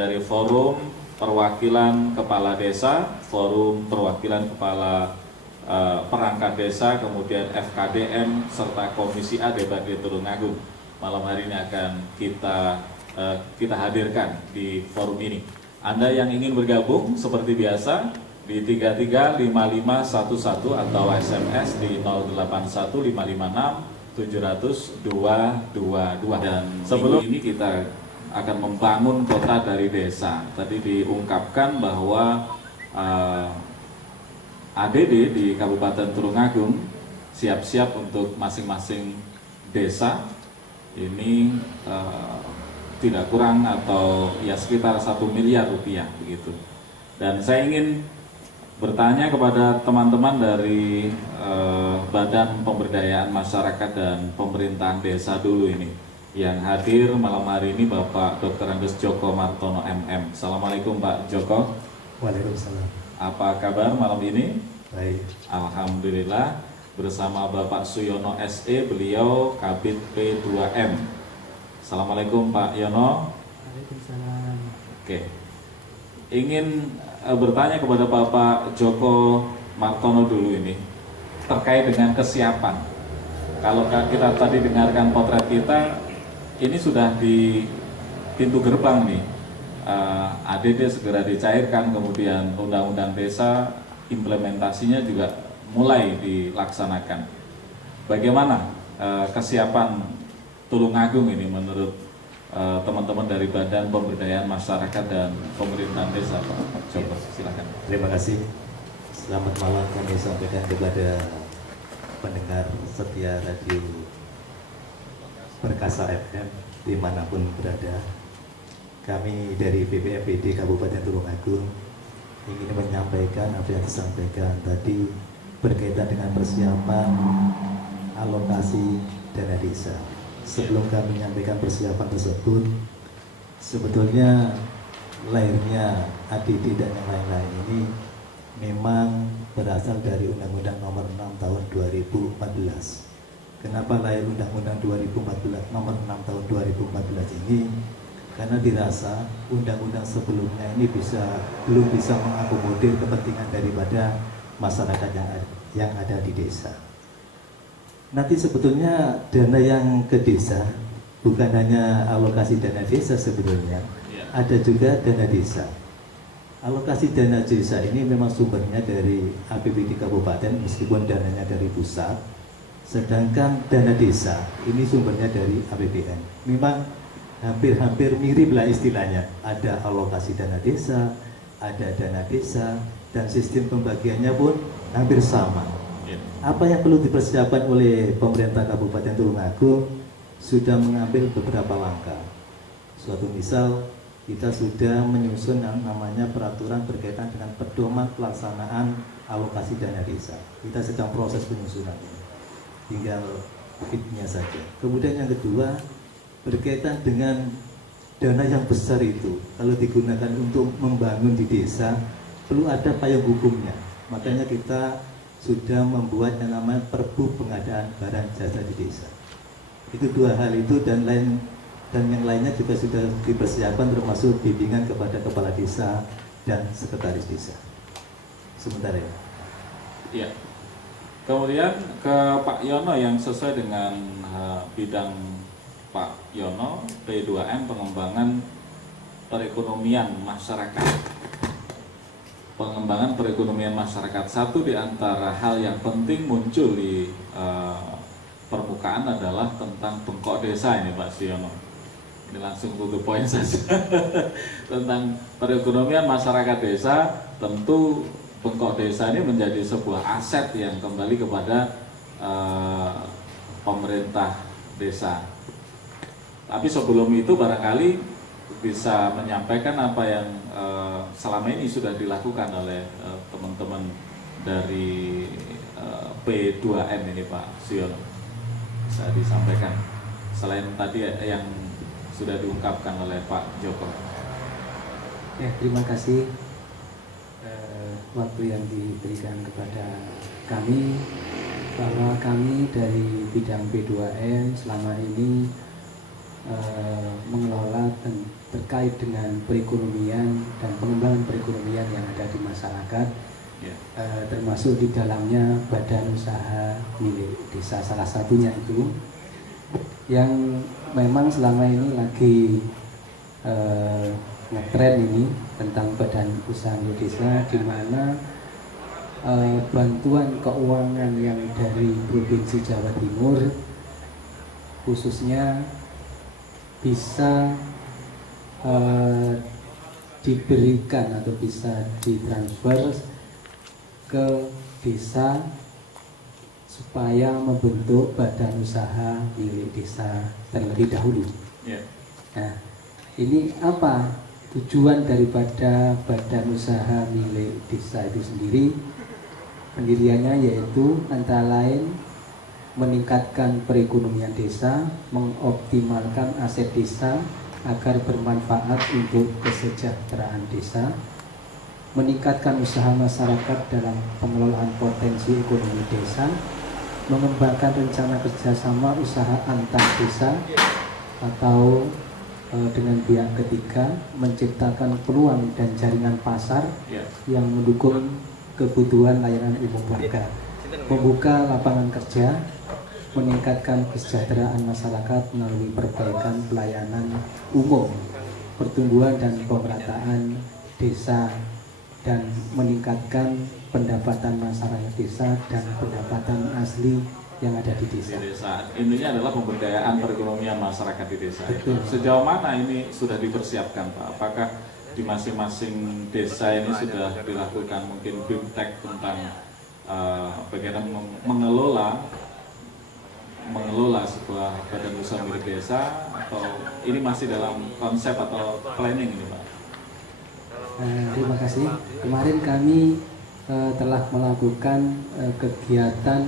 dari Forum Perwakilan Kepala Desa, Forum Perwakilan Kepala Perangkat Desa, kemudian FKDM, serta Komisi A DPRD Tulungagung. Malam hari ini akan kita hadirkan di forum ini. Anda yang ingin bergabung seperti biasa di 335511 atau SMS di 081556700222. Dan sebelum ini kita akan membangun kota dari desa. Tadi diungkapkan bahwa ADD di Kabupaten Tulungagung siap-siap untuk masing-masing desa ini tidak kurang atau ya sekitar 1 miliar rupiah begitu. Dan saya ingin bertanya kepada teman-teman dari Badan Pemberdayaan Masyarakat dan Pemerintahan Desa dulu ini. Yang hadir malam hari ini Bapak Dr. Andes Joko Martono MM. Assalamualaikum Pak Joko. Waalaikumsalam. Apa kabar malam ini? Baik. Alhamdulillah. Bersama Bapak Suyono SE, beliau Kabid P2M. Assalamualaikum Pak Yono. Waalaikumsalam. Oke. Ingin bertanya kepada Bapak Joko Martono dulu ini terkait dengan kesiapan. Kalau kita tadi dengarkan potret kita, ini sudah di pintu gerbang nih. ADD segera dicairkan, kemudian undang-undang desa implementasinya juga mulai dilaksanakan. Bagaimana kesiapan Tulungagung ini menurut teman-teman dari Badan Pemberdayaan Masyarakat dan Pemerintahan Desa, Pak Joko? Silakan. Terima kasih. Selamat malam kami sampaikan kepada pendengar setia radio Perkasa FM dimanapun berada. Kami dari BPMPD Kabupaten Tulungagung ingin menyampaikan apa yang disampaikan tadi berkaitan dengan persiapan alokasi dana desa. Sebelum kami menyampaikan persiapan tersebut, sebetulnya lahirnya ADD dan yang lain-lain ini memang berasal dari Undang-Undang Nomor 6 Tahun 2014. Kenapa lahir Undang-Undang 2014 Nomor 6 Tahun 2014 ini? Karena dirasa undang-undang sebelumnya ini belum bisa mengakomodir kepentingan daripada masyarakat yang ada di desa. Nanti sebetulnya dana yang ke desa bukan hanya alokasi dana desa sebetulnya, ada juga dana desa. Alokasi dana desa ini memang sumbernya dari APBD Kabupaten meskipun dananya dari pusat, sedangkan dana desa ini sumbernya dari APBN. Memang hampir mirip lah istilahnya. Ada alokasi dana desa, ada dana desa, dan sistem pembagiannya pun hampir sama. Apa yang perlu dipersiapkan oleh pemerintah Kabupaten Tulungagung sudah mengambil beberapa langkah. Suatu misal, kita sudah menyusun yang namanya peraturan berkaitan dengan pedoman pelaksanaan alokasi dana desa. Kita sedang proses penyusunan ini, tinggal fitnya saja. Kemudian yang kedua, berkaitan dengan dana yang besar itu, kalau digunakan untuk membangun di desa, perlu ada payung hukumnya. Makanya kita sudah membuat yang namanya Perbu Pengadaan Barang Jasa di Desa. Itu dua hal itu dan yang lainnya juga sudah dipersiapkan, termasuk bimbingan kepada kepala desa dan sekretaris desa. Sebentar ya. Iya. Kemudian ke Pak Yono yang sesuai dengan bidang Pak Yono, P2M, pengembangan perekonomian masyarakat. Pengembangan perekonomian masyarakat, satu di antara hal yang penting muncul di permukaan adalah tentang bengkok desa ini Pak Siono. Ini langsung to the point saja. Tentang perekonomian masyarakat desa, tentu bengkok desa ini menjadi sebuah aset yang kembali kepada pemerintah desa. Tapi sebelum itu barangkali bisa menyampaikan apa yang selama ini sudah dilakukan oleh teman-teman dari P2M ini Pak Siono. Bisa disampaikan selain tadi yang sudah diungkapkan oleh Pak Joko. Ya, terima kasih waktu yang diberikan kepada kami, bahwa kami dari bidang P2M selama ini mengelola terkait dengan perekonomian dan pengembangan perekonomian yang ada di masyarakat, Ya. termasuk di dalamnya badan usaha milik desa, salah satunya itu yang memang selama ini lagi ngetren ini tentang badan usaha milik desa, di mana bantuan keuangan yang dari Provinsi Jawa Timur khususnya bisa diberikan atau bisa ditransfer ke desa supaya membentuk badan usaha milik desa terlebih dahulu. Ya. Nah, ini apa tujuan daripada badan usaha milik desa itu sendiri? Pendiriannya yaitu antara lain meningkatkan perekonomian desa, mengoptimalkan aset desa agar bermanfaat untuk kesejahteraan desa, meningkatkan usaha masyarakat dalam pengelolaan potensi ekonomi desa, mengembangkan rencana kerjasama usaha antar desa atau dengan pihak ketiga, menciptakan peluang dan jaringan pasar Ya. yang mendukung kebutuhan layanan umum warga, membuka lapangan kerja, meningkatkan kesejahteraan masyarakat melalui perbaikan pelayanan umum, pertumbuhan dan pemerataan desa, dan meningkatkan pendapatan masyarakat desa dan pendapatan asli yang ada di Di desa. desa. Intinya adalah pemberdayaan perekonomian masyarakat di desa. Betul. Sejauh mana ini sudah dipersiapkan, Pak? Apakah di masing-masing desa ini sudah dilakukan mungkin BIMTEK tentang bagaimana mengelola sebuah badan usaha milik desa, atau ini masih dalam konsep atau planning ini, Pak? Terima kasih. Kemarin kami telah melakukan kegiatan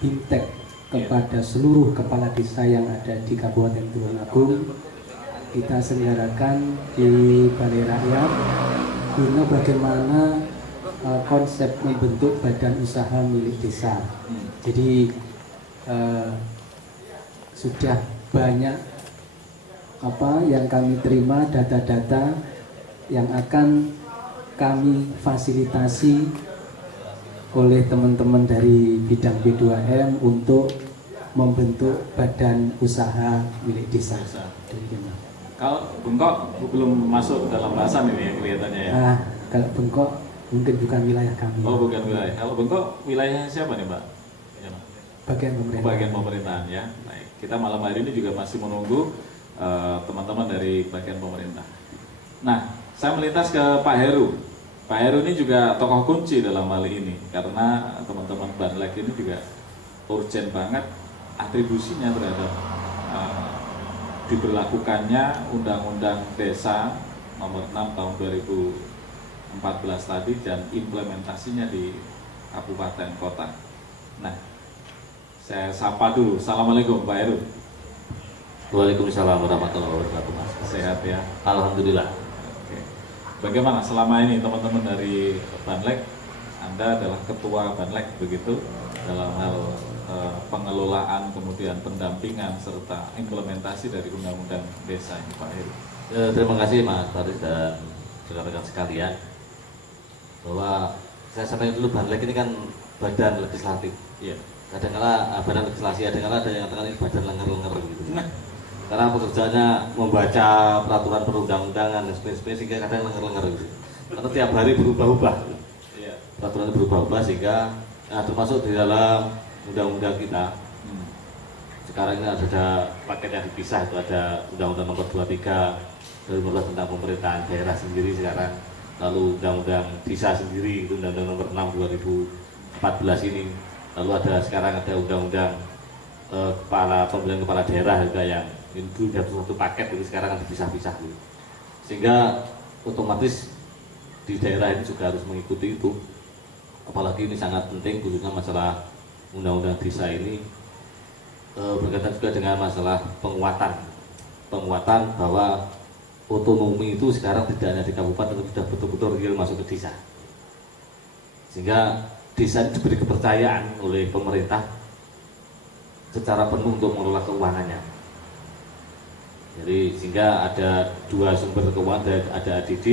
BIMTEK kepada seluruh kepala desa yang ada di Kabupaten Tulungagung. Kita selenggarakan di Balai Rakyat guna bagaimana konsep membentuk badan usaha milik desa. Jadi sudah banyak yang kami terima, data-data yang akan kami fasilitasi oleh teman-teman dari bidang B2M untuk membentuk badan usaha milik desa. Kalau Bengkok belum masuk dalam bahasan ini ya kelihatannya ya. Nah, kalau Bengkok mungkin bukan wilayah kami. Oh, bukan wilayah. Kalau Bengkok wilayahnya siapa nih, Pak? Ya, Pak. Bagian pemerintah. Bagian pemerintahan ya. Baik. Kita malam hari ini juga masih menunggu teman-teman dari bagian pemerintah. Nah, saya melintas ke Pak Heru. Pak Heru ini juga tokoh kunci dalam hal ini karena teman-teman Banlek ini juga urgent banget atribusinya terhadap diberlakukannya Undang-Undang Desa Nomor 6 Tahun 2014 tadi dan implementasinya di kabupaten kota. Nah, saya sapa dulu. Assalamualaikum Pak Heru. Waalaikumsalam warahmatullahi wabarakatuh, Mas. Sehat ya? Alhamdulillah. Oke. Bagaimana selama ini teman-teman dari Banlek, Anda adalah ketua Banlek begitu dalam hal pengelolaan, kemudian pendampingan serta implementasi dari Undang-Undang Desa ini, Pak Heru. Terima kasih Mas Faris dan rekan-rekan sekalian. Bahwa saya sampaikan dulu, Banlek ini kan badan legislatif. Iya. Kadang-kala badan legislasi, kadang-kala ada yang katakan ini badan lenger-lenger gitu. Karena pekerjaannya membaca peraturan perundang-undangan dan sebagainya, sehingga kadang lenger-lenger gitu. Karena tiap hari berubah-ubah. Iya. Peraturan berubah-ubah sehingga termasuk di dalam undang-undang kita. Sekarang ini ada paket yang dipisah, itu ada Undang-Undang Nomor 23 2015 tentang pemerintahan daerah sendiri sekarang, lalu Undang-Undang Desa sendiri, itu Undang-Undang Nomor 6 2014 ini, lalu ada sekarang ada Undang-Undang pemilihan kepala daerah juga yang itu satu paket, itu sekarang dipisah-pisah gitu. Sehingga otomatis di daerah ini juga harus mengikuti itu, apalagi ini sangat penting khususnya masalah Undang-Undang Desa ini berkaitan juga dengan masalah penguatan bahwa otonomi itu sekarang tidak hanya di kabupaten, tapi sudah betul-betul real masuk ke desa, sehingga desa ini diberi kepercayaan oleh pemerintah secara penuh untuk mengelola keuangannya. Jadi sehingga ada dua sumber keuangan, ada ADD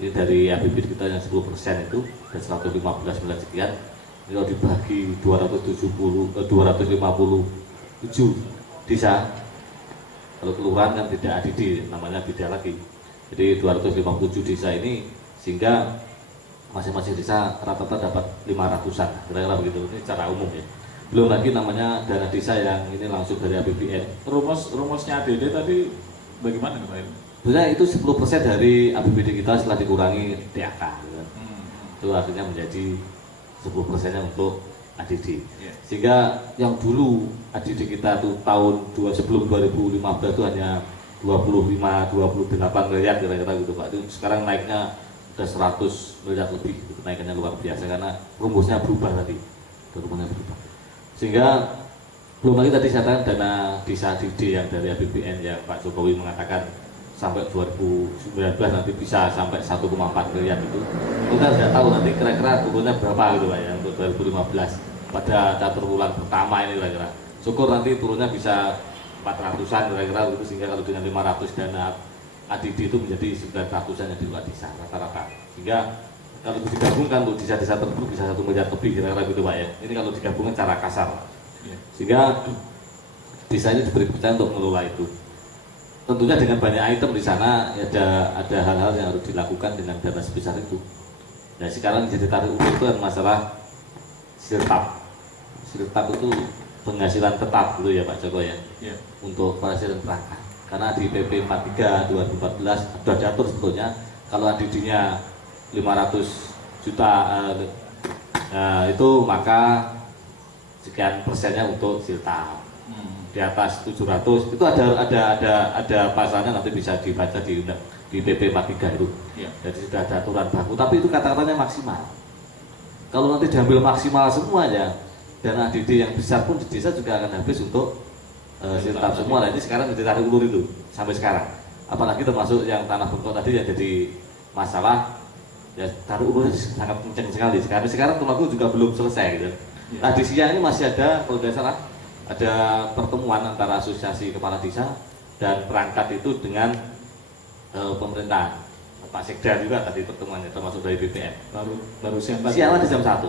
ini dari APBD kita yang 10% itu dan 115 miliar sekian. Ini kalau dibagi 257 desa, kalau kelurahan kan tidak ADD, namanya beda lagi. Jadi 257 desa ini sehingga masing-masing desa rata-rata dapat 500-an, kira-kira begitu. Ini secara umum ya. Belum lagi namanya dana desa yang ini langsung dari APBN. Rumusnya ADD tadi bagaimana Pak Heru? Sebenarnya itu 10% dari APBD kita setelah dikurangi DAK gitu kan. Itu artinya menjadi 10%-nya untuk ADD. Yeah. Sehingga yang dulu ADD kita tuh sebelum 2015 itu hanya 28 miliar kira-kira gitu Pak. Itu sekarang naiknya udah 100 miliar lebih, itu naiknya luar biasa karena rumusnya berubah tadi. Rumusnya berubah. Sehingga belum lagi tadi saya katakan dana desa ADD yang dari APBN yang Pak Jokowi mengatakan sampai 2019 nanti bisa sampai 1,4 miliar itu. Kita tidak tahu nanti kira-kira turunnya berapa gitu Pak ya untuk 2015 pada catur bulan pertama ini kira-kira. Syukur nanti turunnya bisa 400-an kira-kira gitu, sehingga kalau dengan 500 dana ADD itu menjadi 900-an yang di luar desa rata-rata. Sehingga kalau digabungkan untuk desa-desa tertentu bisa 1 miliar lebih kira-kira gitu Pak ya. Ini kalau digabungkan cara kasar. Sehingga desa ini diberi kepercayaan untuk mengelola itu. Tentunya dengan banyak item di sana ada hal-hal yang harus dilakukan dengan dana sebesar itu. Nah sekarang jadi tarik ulur itu kan masalah siltap. Siltap itu penghasilan tetap gitu ya Pak Joko ya. Yeah. Untuk penghasilan perangkat. Karena di PP 43 2014 sudah diatur sebetulnya kalau ADD-nya 500 juta itu maka sekian persennya untuk siltap. Di atas 700 itu ada pasalnya, nanti bisa dibaca di PP 43 itu. Ya. Jadi sudah ada aturan baku, tapi itu kata-katanya maksimal. Kalau nanti diambil maksimal semuanya, dana ADD yang besar pun di desa juga akan habis untuk siltap semua. Nah, ini sekarang ditarik ulur itu sampai sekarang. Apalagi termasuk yang tanah bengkok tadi yang jadi masalah, ya tarik ulurnya sangat kencang sekali. Sekarang Tumaku juga belum selesai gitu. Ya. Nah di siang ini masih ada, kalau tidak salah, ada pertemuan antara asosiasi kepala desa dan perangkat itu dengan pemerintahan. Pak Sekda juga tadi pertemuannya termasuk dari BPN. Baru siang tadi. Siang di jam 1.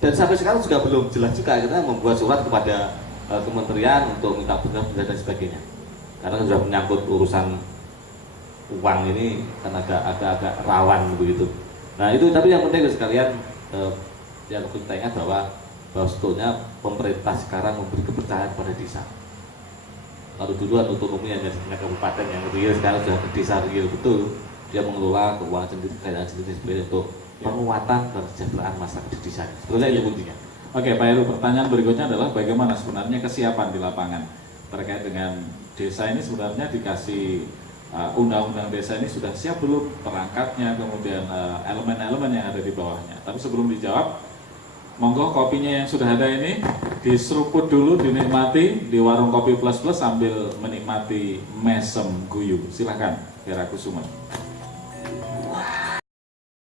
Dan sampai sekarang juga belum jelas juga, kita membuat surat kepada kementerian untuk minta benar-benar dan sebagainya. Karena sudah menyangkut urusan uang ini kan agak rawan begitu. Nah itu tapi yang penting sekalian yang kita ingat bahwa sebetulnya pemerintah sekarang memberi kepercayaan pada desa. Kalau dulu otonomi hanya di tingkat kabupaten, yang real sekarang sudah ke desa real betul. Dia mengelola keuangan sendiri, kekayaan sendiri sebenarnya untuk penguatan dan kesejahteraan masyarakat di desa. Sebetulnya itu kuncinya. Oke Pak Heru, pertanyaan berikutnya adalah bagaimana sebenarnya kesiapan di lapangan terkait dengan desa ini sebenarnya dikasih undang-undang desa ini sudah siap belum perangkatnya, kemudian elemen-elemen yang ada di bawahnya. Tapi sebelum dijawab, monggo kopinya yang sudah ada ini diseruput dulu, dinikmati di warung Kopi Plus Plus sambil menikmati mesem guyu. Silakan, Hera Kusuma.